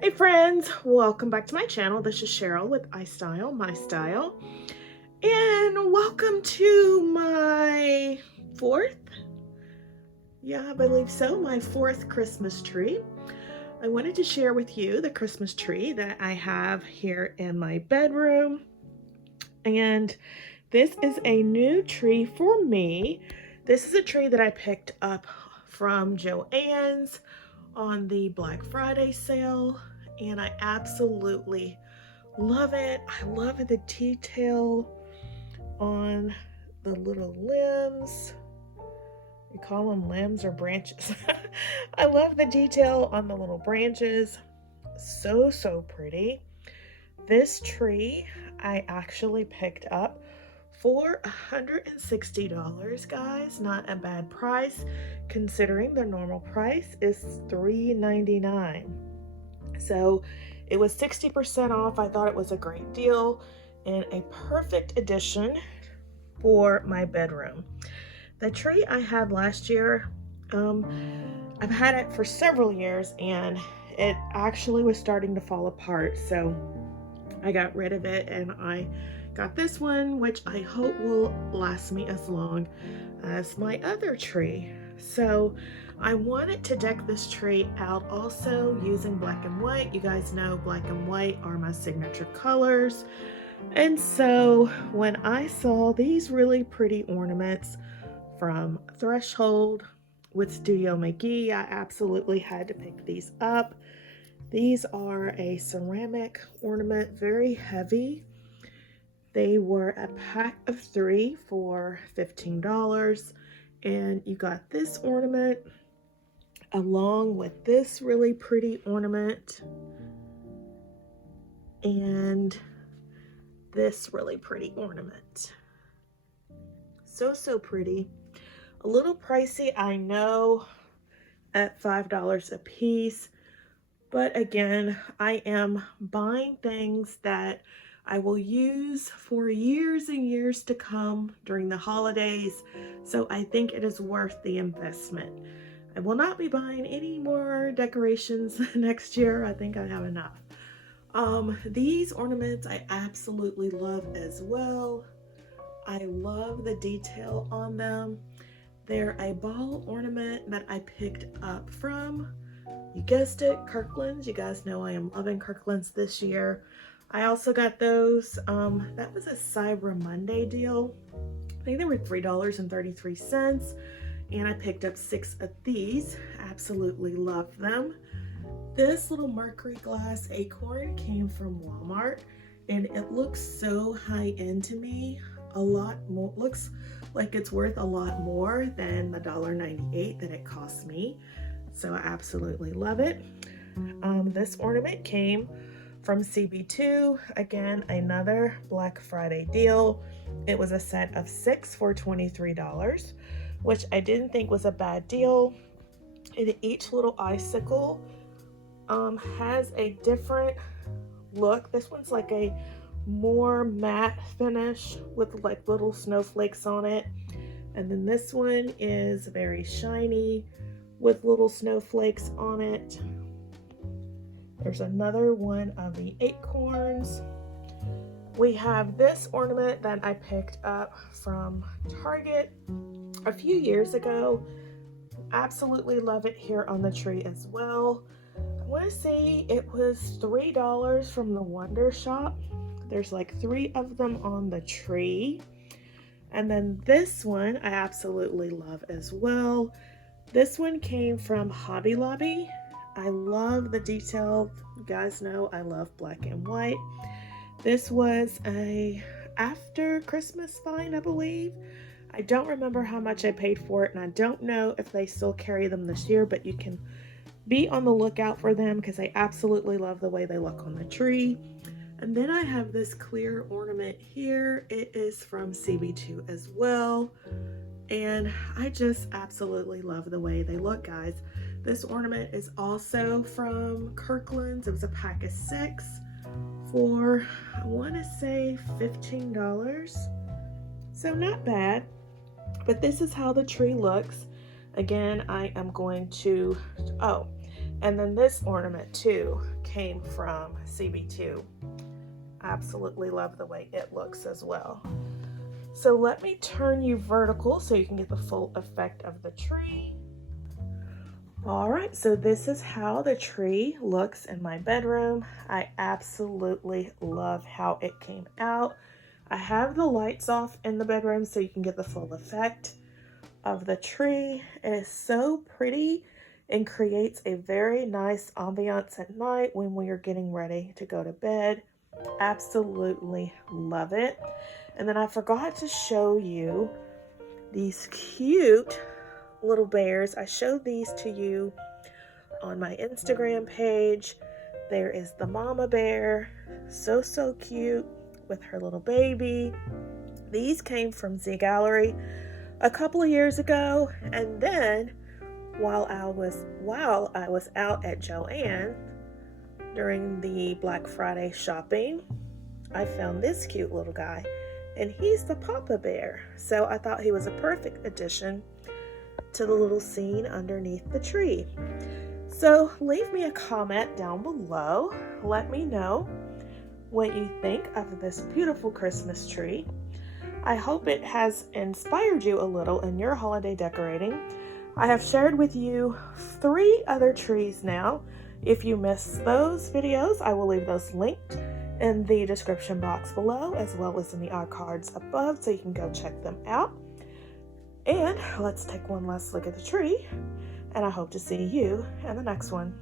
Hey friends, welcome back to my channel. This is Cheryl with iStyle, and welcome to my fourth, I believe so, my fourth Christmas tree. I wanted to share with you the Christmas tree that I have here in my bedroom, and this is a new tree for me. This is a tree that I picked up from Joann's on the Black Friday sale, and I absolutely love it. I love the detail on the little limbs. You call them limbs or branches? I love the detail on the little branches. So pretty. This tree I actually picked up for $160, guys. Not a bad price considering their normal price is $3.99. So it was 60% off. I thought it was a great deal and a perfect addition for my bedroom. The tree I had last year, I've had it for several years and it actually was starting to fall apart. So I got rid of it and I got this one, which I hope will last me as long as my other tree. So I wanted to deck this tree out also using black and white. You guys know black and white are my signature colors. And so when I saw these really pretty ornaments from Threshold with Studio McGee, I absolutely had to pick these up. These are a ceramic ornament, very heavy. They were a pack of 3 for $15, and you got this ornament along with this really pretty ornament and this really pretty ornament. So pretty. A little pricey, I know, at $5 a piece. But again, I am buying things that I will use for years and years to come during the holidays. So I think it is worth the investment. I will not be buying any more decorations next year. I think I have enough. These ornaments I absolutely love as well. I love the detail on them. They're a ball ornament that I picked up from, you guessed it, Kirkland's. You guys know I am loving Kirkland's this year. I also got those. That was a Cyber Monday deal. I think they were $3.33, and I picked up 6 of these. Absolutely love them. This little mercury glass acorn came from Walmart, and it looks so high end to me. A lot more, looks like it's worth a lot more than the $1.98 that it cost me. So I absolutely love it. This ornament came from CB2. Again, another Black Friday deal. It was a set of 6 for $23, which I didn't think was a bad deal. And each little icicle has a different look. This one's like a more matte finish with like little snowflakes on it. And then this one is very shiny with little snowflakes on it. There's another one of the acorns. We have this ornament that I picked up from Target a few years ago. Absolutely love it here on the tree as well. to say it was $3 from the Wonder Shop. There's like 3 of them on the tree. And then this one I absolutely love as well. This one came from Hobby Lobby. I love the detail. You guys know I love black and white. This was a after Christmas find, I believe. I don't remember how much I paid for it, and I don't know if they still carry them this year, but you can be on the lookout for them because I absolutely love the way they look on the tree. And then I have this clear ornament here. It is from CB2 as well. And I just absolutely love the way they look, guys. This ornament is also from Kirkland's. It was a pack of 6 for, I want to say, $15. So not bad. But this is how the tree looks. Again, I am going to, oh, and then this ornament too came from CB2. Absolutely love the way it looks as well. So let me turn you vertical so you can get the full effect of the tree. All right, so this is how the tree looks in my bedroom. I absolutely love how it came out. I have the lights off in the bedroom so you can get the full effect of the tree. It is so pretty and creates a very nice ambiance at night when we are getting ready to go to bed. Absolutely love it. And then I forgot to show you these cute little bears. I showed these to you on my Instagram page. There is the mama bear, so cute with her little baby. These came from Z Gallery a couple of years ago, and then while I was out at Joann during the Black Friday shopping, I found this cute little guy, and he's the Papa Bear. So I thought he was a perfect addition to the little scene underneath the tree. So leave me a comment down below. Let me know what you think of this beautiful Christmas tree. I hope it has inspired you a little in your holiday decorating. I have shared with you 3 other trees now. If you missed those videos, I will leave those linked in the description box below, as well as in the iCards above, so you can go check them out. And let's take one last look at the tree, and I hope to see you in the next one.